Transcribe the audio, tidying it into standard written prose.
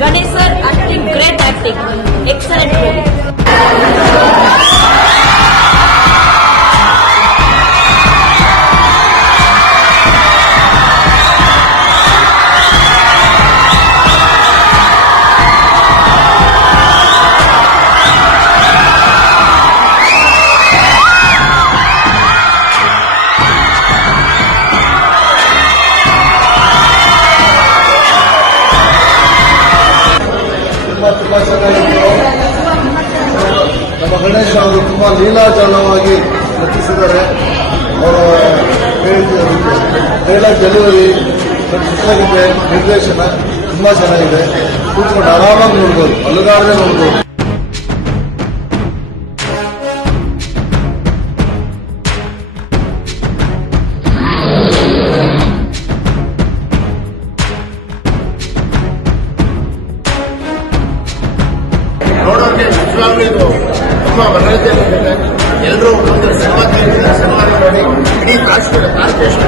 Ganesh sir acting, great acting, excellent movie. ತುಂಬಾ ಚೆನ್ನಾಗಿತ್ತು. ನಮ್ಮ ಗಣೇಶ್ ಅವರು ತುಂಬಾ ಲೀಲಾಜಾಲವಾಗಿ ನಟಿಸಿದ್ದಾರೆ. ಅವರು ಡೈಲಾಗ್ ಡೆಲಿವರಿ ಚಿತ್ರಕಥೆ ನಿರ್ದೇಶನ ತುಂಬಾ ಚೆನ್ನಾಗಿದೆ. ಕೂತ್ಕೊಂಡು ಆರಾಮಾಗಿ ನೋಡ್ಬೋದು, ಅಲುಗಾಡದೆ ನೋಡ್ಬೋದು. ನೋಡೋಕೆ ನಿಜವಾಗ್ಲೂ ಇದು ತುಂಬಾ ಮನರಂಜನೆ. ಎಲ್ಲರೂ ಒಂದೊಂದು ಸಿನಿಮಾ ನೋಡಿ ಇಡೀ ಭಾರತ ದೇಶದ